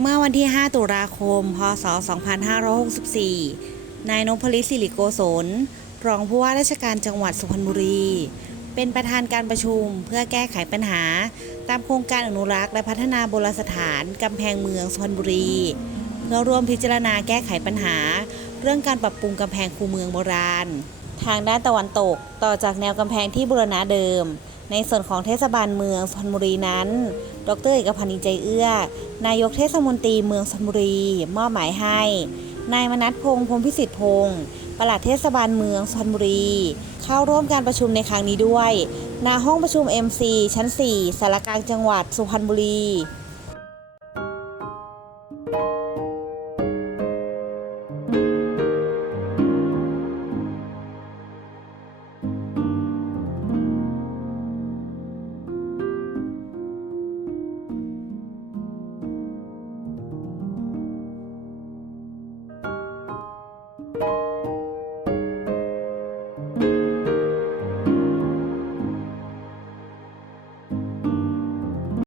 เมื่อวันที่ 5 ตุลาคม พศ 2564 นายนพลิตสิริโกศล รองผู้ว่าราชการจังหวัดสุพรรณบุรี เป็นประธานการประชุมเพื่อแก้ไขปัญหา ตามโครงการอนุรักษ์และพัฒนาโบราณสถานกำแพงเมืองสุพรรณบุรี เพื่อร่วมพิจารณาแก้ไขปัญหา เรื่องการปรับปรุงกำแพงคูเมืองโบราณ ทางด้านตะวันตกต่อจากแนวกำแพงที่บูรณะเดิม ในส่วนของเทศบาลเมืองสุพรรณบุรีนั้น ดรเอกพันธ์อินใจเอื้อ นายกเทศมนตรีเมืองสุพรรณบุรี มอบหมายให้ นายมนัทพงษ์พรมพิสิทธิพงศ์ปลัดเทศบาลเมืองสุพรรณบุรี เข้าร่วมการประชุมในครั้งนี้ด้วยณห้องประชุม MC ชั้น 4สารกลางจังหวัดสุพรรณบุรี